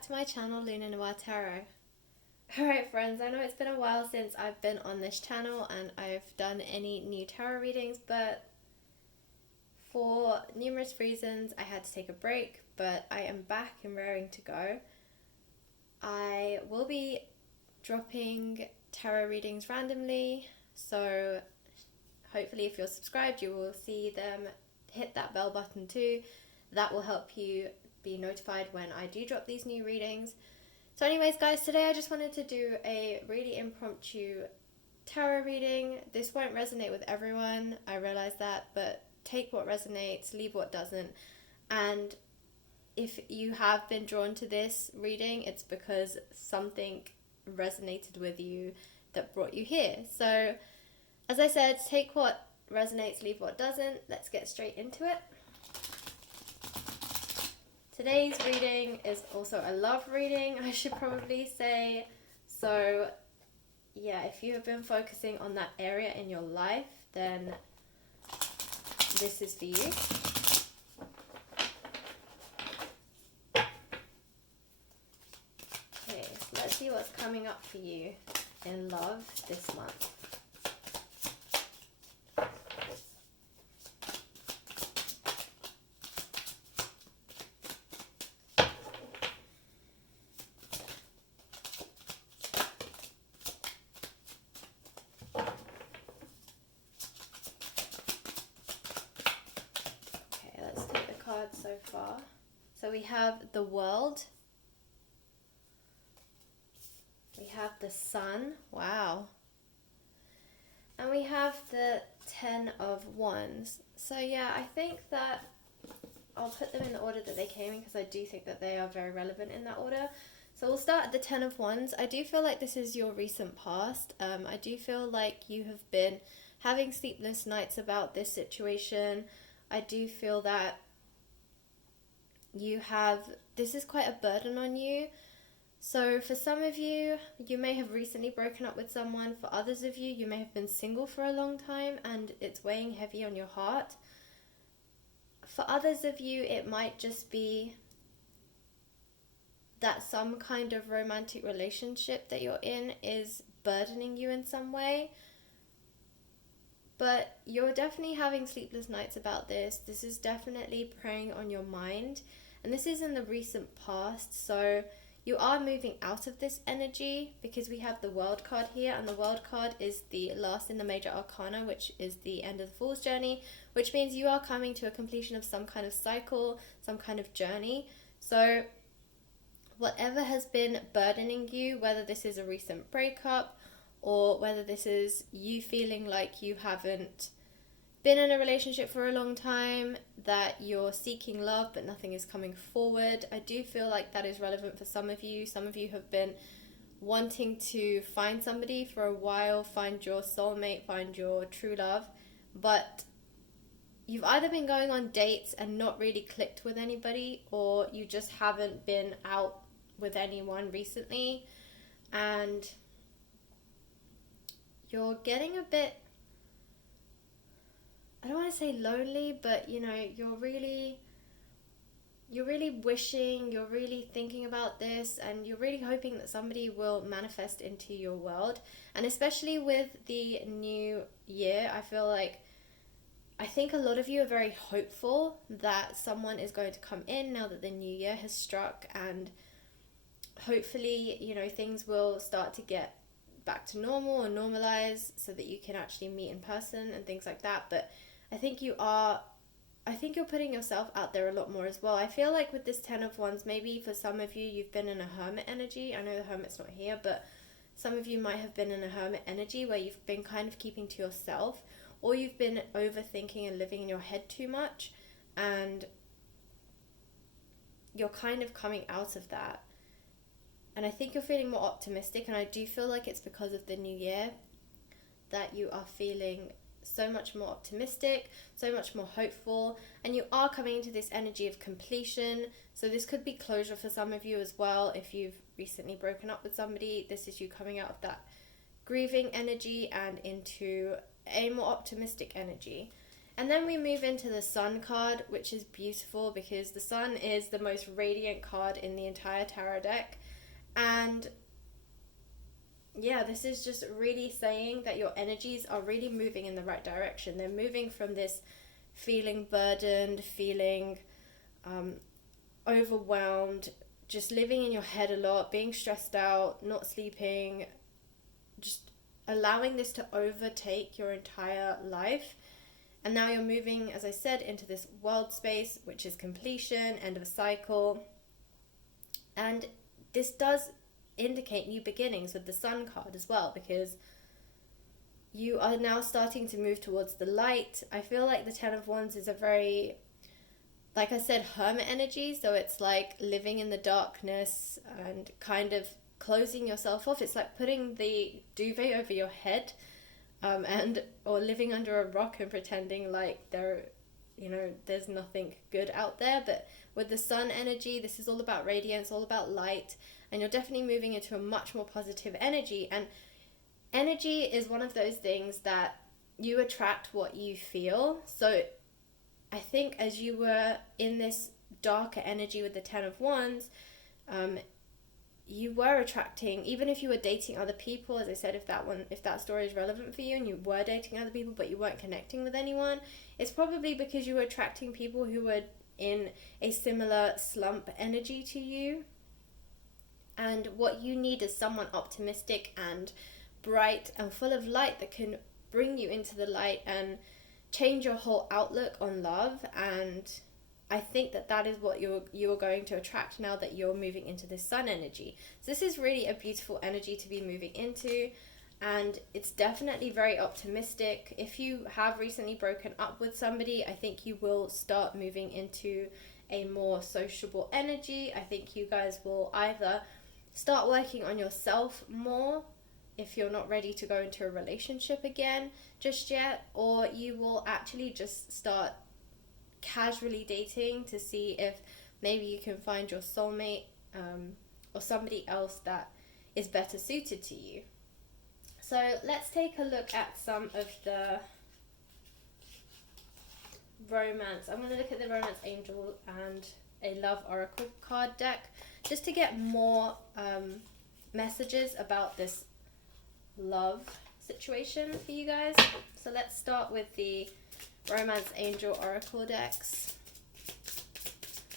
back to my channel, Luna Noir Tarot. Alright friends, I know it's been a while since I've been on this channel and I've done any new tarot readings, but for numerous reasons I had to take a break, but I am back and raring to go. I will be dropping tarot readings randomly, so hopefully if you're subscribed you will see them. Hit that bell button too. That will help you be notified when I do drop these new readings. So anyways guys, today I just wanted to do a really impromptu tarot reading. This won't resonate with everyone, I realize that, but take what resonates, leave what doesn't. And if you have been drawn to this reading, it's because something resonated with you that brought you here. So as I said, take what resonates, leave what doesn't. Let's get straight into it. Today's reading is also a love reading, I should probably say. So yeah, if you have been focusing on that area in your life, then this is for you. Okay, so let's see what's coming up for you in love this month. So far. So we have the World, we have the Sun, wow, and we have the Ten of Wands. So yeah, I think that I'll put them in the order that they came in because I do think that they are very relevant in that order. So we'll start at the Ten of Wands. I do feel like this is your recent past. I do feel like you have been having sleepless nights about this situation. I do feel that this is quite a burden on you. So for some of you, you may have recently broken up with someone. For others of you, you may have been single for a long time and it's weighing heavy on your heart. For others of you, it might just be that some kind of romantic relationship that you're in is burdening you in some way. But you're definitely having sleepless nights about this. This is definitely preying on your mind. And this is in the recent past. So you are moving out of this energy because we have the World card here. And the World card is the last in the major arcana, which is the end of the Fool's journey. Which means you are coming to a completion of some kind of cycle, some kind of journey. So whatever has been burdening you, whether this is a recent breakup, or whether this is you feeling like you haven't been in a relationship for a long time, that you're seeking love but nothing is coming forward. I do feel like that is relevant for some of you. Some of you have been wanting to find somebody for a while, find your soulmate, find your true love, but you've either been going on dates and not really clicked with anybody, or you just haven't been out with anyone recently, and you're getting a bit, I don't want to say lonely, but you know, you're really wishing, you're really thinking about this, and you're really hoping that somebody will manifest into your world. And especially with the new year, I think a lot of you are very hopeful that someone is going to come in now that the new year has struck, and hopefully, you know, things will start to get back to normal or normalize so that you can actually meet in person and things like that. But I think you're putting yourself out there a lot more as well. I feel like with this Ten of Wands, maybe for some of you, you've been in a hermit energy. I know the hermit's not here, but some of you might have been in a hermit energy where you've been kind of keeping to yourself, or you've been overthinking and living in your head too much, and you're kind of coming out of that. And I think you're feeling more optimistic, and I do feel like it's because of the new year that you are feeling so much more optimistic, so much more hopeful, and you are coming into this energy of completion. So this could be closure for some of you as well. If you've recently broken up with somebody, this is you coming out of that grieving energy and into a more optimistic energy. And then we move into the Sun card, which is beautiful because the Sun is the most radiant card in the entire tarot deck. And yeah, this is just really saying that your energies are really moving in the right direction. They're moving from this feeling burdened, feeling overwhelmed, just living in your head a lot, being stressed out, not sleeping, just allowing this to overtake your entire life. And now you're moving, as I said, into this world space, which is completion, end of a cycle. And this does indicate new beginnings with the Sun card as well, because you are now starting to move towards the light. I feel like the Ten of Wands is a very, like I said, hermit energy. So it's like living in the darkness and kind of closing yourself off. It's like putting the duvet over your head, or living under a rock and pretending like there's nothing good out there. But with the Sun energy, this is all about radiance, all about light, and you're definitely moving into a much more positive energy. And energy is one of those things that you attract what you feel. So I think as you were in this darker energy with the Ten of Wands, you were attracting, even if you were dating other people, as I said, if that story is relevant for you and you were dating other people but you weren't connecting with anyone, it's probably because you were attracting people who were in a similar slump energy to you. And what you need is someone optimistic and bright and full of light that can bring you into the light and change your whole outlook on love. And I think that is what you're going to attract now that you're moving into this Sun energy. So this is really a beautiful energy to be moving into, and it's definitely very optimistic. If you have recently broken up with somebody, I think you will start moving into a more sociable energy. I think you guys will either start working on yourself more if you're not ready to go into a relationship again just yet, or you will actually just start casually dating to see if maybe you can find your soulmate, or somebody else that is better suited to you. So let's take a look at some of the romance. I'm going to look at the Romance Angel and a Love Oracle card deck just to get more messages about this love situation for you guys. So let's start with the Romance Angel Oracle decks.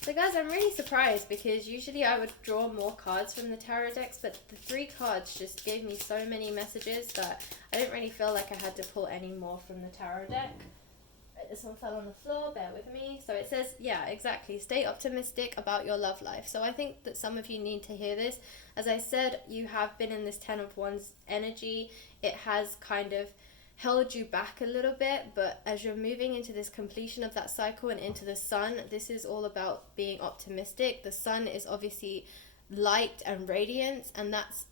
So guys, I'm really surprised because usually I would draw more cards from the tarot decks, but the 3 cards just gave me so many messages that I didn't really feel like I had to pull any more from the tarot deck. This one fell on the floor, bear with me. So it says, yeah, exactly, stay optimistic about your love life. So I think that some of you need to hear this. As I said, you have been in this Ten of Wands energy. It has kind of held you back a little bit, but as you're moving into this completion of that cycle and into the Sun, this is all about being optimistic. The Sun is obviously light and radiance, and that's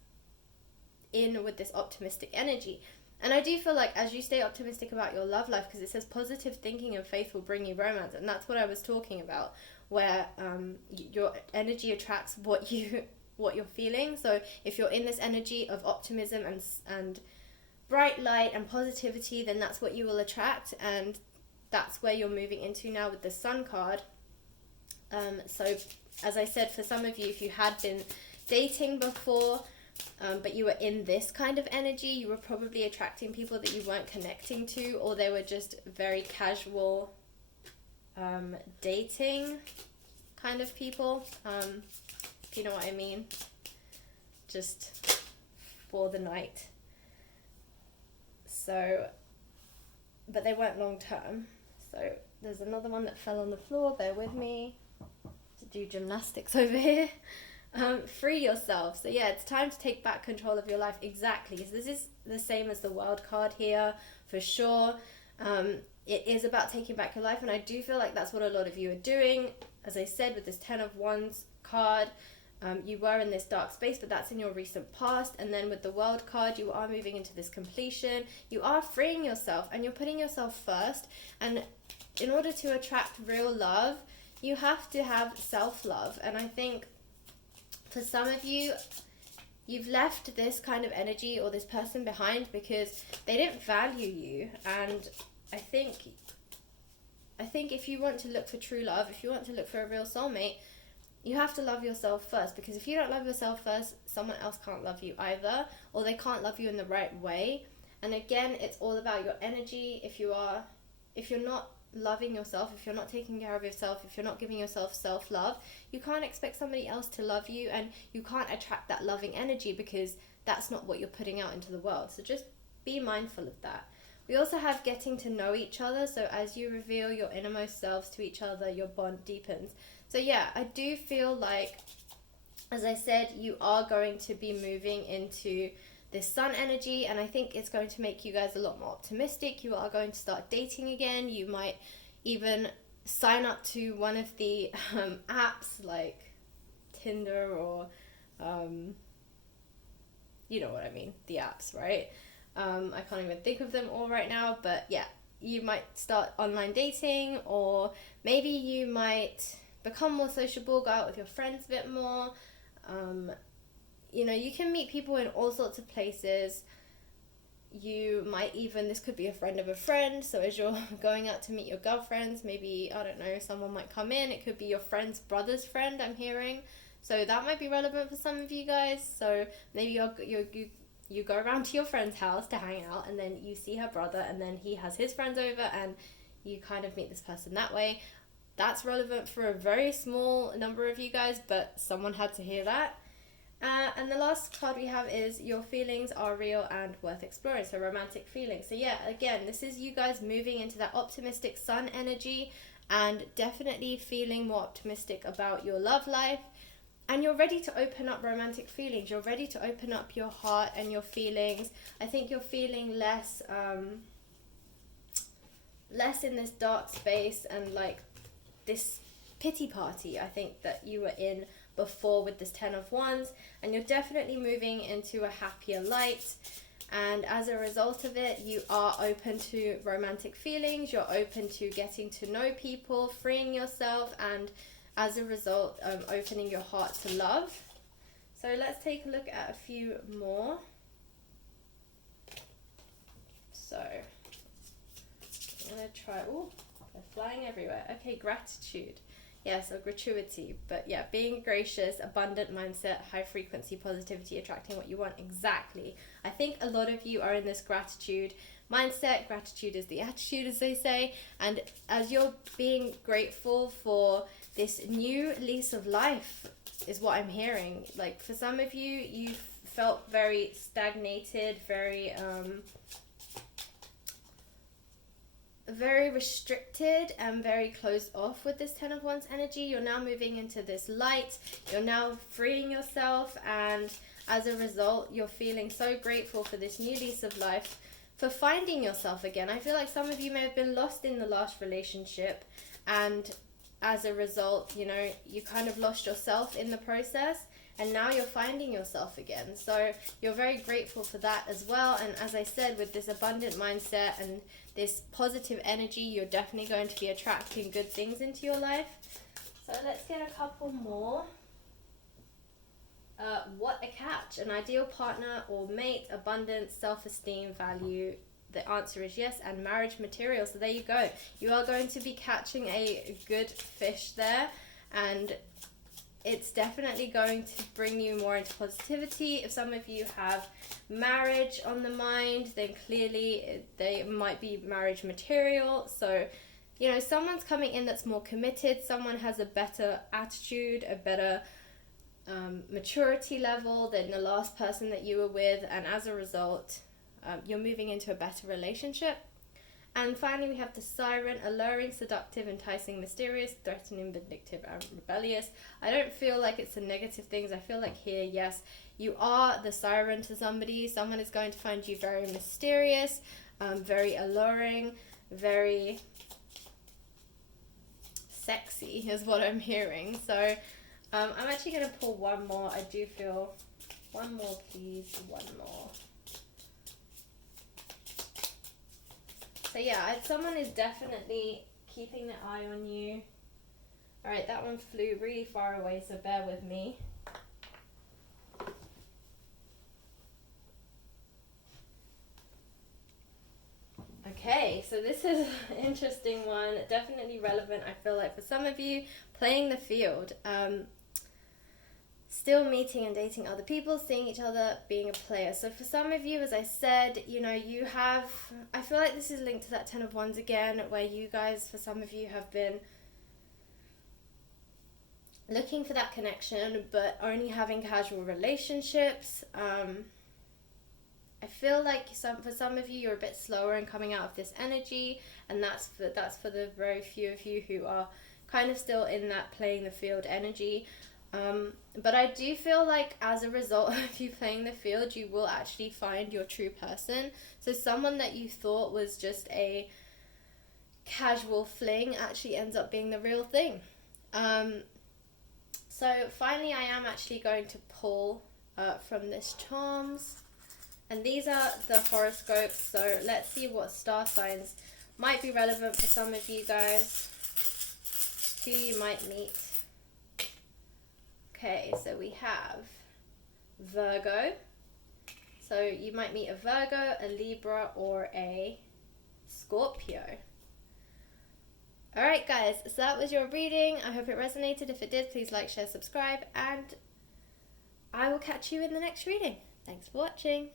in with this optimistic energy. And I do feel like as you stay optimistic about your love life, because it says positive thinking and faith will bring you romance, and that's what I was talking about, where your energy attracts what you're feeling. So if you're in this energy of optimism and bright light and positivity, then that's what you will attract, and that's where you're moving into now with the Sun card. So as I said, for some of you, if you had been dating before, but you were in this kind of energy, you were probably attracting people that you weren't connecting to, or they were just very casual dating kind of people, if you know what I mean, just for the night. So, but they weren't long term. So there's another one that fell on the floor, bear with me, to do gymnastics over here. Free yourself. So yeah, it's time to take back control of your life. Exactly. So this is the same as the World card here, for sure. It is about taking back your life, and I do feel like that's what a lot of you are doing. As I said, with this Ten of Wands card, you were in this dark space, but that's in your recent past. And then with the World card, you are moving into this completion. You are freeing yourself, and you're putting yourself first. And in order to attract real love, you have to have self-love. And I think for some of you, you've left this kind of energy or this person behind because they didn't value you. And I think I think if you want to look for true love, if you want to look for a real soulmate, you have to love yourself first, because if you don't love yourself first, someone else can't love you either, or they can't love you in the right way. And again, it's all about your energy. If you're not loving yourself, if you're not taking care of yourself, if you're not giving yourself self-love, you can't expect somebody else to love you, and you can't attract that loving energy, because that's not what you're putting out into the world. So just be mindful of that. We also have getting to know each other. So as you reveal your innermost selves to each other, your bond deepens. So yeah, I do feel like, as I said, you are going to be moving into this sun energy, and I think it's going to make you guys a lot more optimistic. You are going to start dating again. You might even sign up to one of the apps like Tinder, or you know what I mean, the apps, right? I can't even think of them all right now, but yeah, you might start online dating, or maybe you might become more sociable, go out with your friends a bit more. You know, you can meet people in all sorts of places. You might even, this could be a friend of a friend, so as you're going out to meet your girlfriends, maybe, I don't know, someone might come in. It could be your friend's brother's friend, I'm hearing. So that might be relevant for some of you guys. So maybe you go around to your friend's house to hang out, and then you see her brother, and then he has his friends over, and you kind of meet this person that way. That's relevant for a very small number of you guys, but someone had to hear that. And the last card we have is your feelings are real and worth exploring. So romantic feelings. So yeah, again, this is you guys moving into that optimistic sun energy, and definitely feeling more optimistic about your love life. And you're ready to open up romantic feelings. You're ready to open up your heart and your feelings. I think you're feeling less in this dark space and like this pity party, I think, that you were in before with this 10 of Wands. And you're definitely moving into a happier light. And as a result of it, you are open to romantic feelings. You're open to getting to know people, freeing yourself, and as a result, opening your heart to love. So let's take a look at a few more. So I'm going to try, oh, they're flying everywhere. Okay, gratitude. Yeah, so gratuity. But yeah, being gracious, abundant mindset, high frequency positivity, attracting what you want. Exactly. I think a lot of you are in this gratitude mindset. Gratitude is the attitude, as they say. And as you're being grateful for this new lease of life, is what I'm hearing. Like for some of you, you felt very stagnated, very restricted and very closed off with this 10 of Wands energy. You're now moving into this light. You're now freeing yourself, and as a result, you're feeling so grateful for this new lease of life, for finding yourself again. I feel like some of you may have been lost in the last relationship, and as a result, you know, you kind of lost yourself in the process, and now you're finding yourself again. So you're very grateful for that as well. And as I said, with this abundant mindset and this positive energy, you're definitely going to be attracting good things into your life. So let's get a couple more. What a catch. An ideal partner or mate, abundance, self-esteem, value. The answer is yes, and marriage material. So there you go. You are going to be catching a good fish there, and it's definitely going to bring you more into positivity. If some of you have marriage on the mind, then clearly they might be marriage material. So, you know, someone's coming in that's more committed. Someone has a better attitude, a better maturity level than the last person that you were with. And as a result, you're moving into a better relationship. And finally, we have the Siren, alluring, seductive, enticing, mysterious, threatening, vindictive, and rebellious. I don't feel like it's the negative things. I feel like here, yes, you are the Siren to somebody. Someone is going to find you very mysterious, very alluring, very sexy is what I'm hearing. So I'm actually going to pull one more. I do feel one more, please. One more. So yeah, someone is definitely keeping their eye on you. Alright, that one flew really far away, so bear with me. Okay, so this is an interesting one, definitely relevant, I feel like, for some of you. Playing the field. Still meeting and dating other people, seeing each other, being a player. So for some of you, as I said, you know, you have, I feel like this is linked to that 10 of Wands again, where you guys, for some of you, have been looking for that connection, but only having casual relationships. I feel like for some of you, you're a bit slower in coming out of this energy, and that's for the very few of you who are kind of still in that playing the field energy. But I do feel like as a result of you playing the field, you will actually find your true person. So someone that you thought was just a casual fling actually ends up being the real thing. So finally, I am actually going to pull from this charms. And these are the horoscopes. So let's see what star signs might be relevant for some of you guys, who you might meet. Okay, so we have Virgo. So you might meet a Virgo, a Libra, or a Scorpio. Alright guys, so that was your reading. I hope it resonated. If it did, please like, share, subscribe, and I will catch you in the next reading. Thanks for watching.